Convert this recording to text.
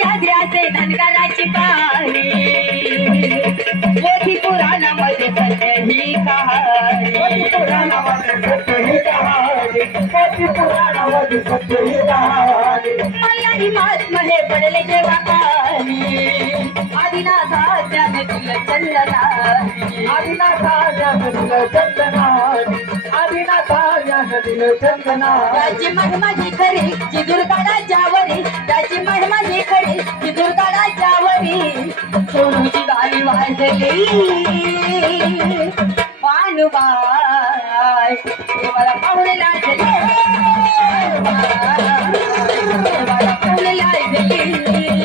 याद्राचे धनगराची कहाणी मोठी पुराणामध्ये सत्य ही कहाणी मोठी पुराणामध्ये सत्य ही कहाणी मोठी पुराणामध्ये सत्य ही कहाणी मल्याही महात्मा हे पडले जेव्हा कहाणी आदिनाथा ज्ञान दिलं चंदनानी आदिनाथा ज्ञान दिलं चंदनानी आदिनाथा ज्ञान दिलं चंदनानी त्याची महिमा जी खरी जी दुर्गा राजावरी त्याची महिमा जी खरी जी दुर्गा राजावरी सोनूची गाली वाजली पानुबाई देवाला पाहुणे लाजले देवाला पाहुणे लाजली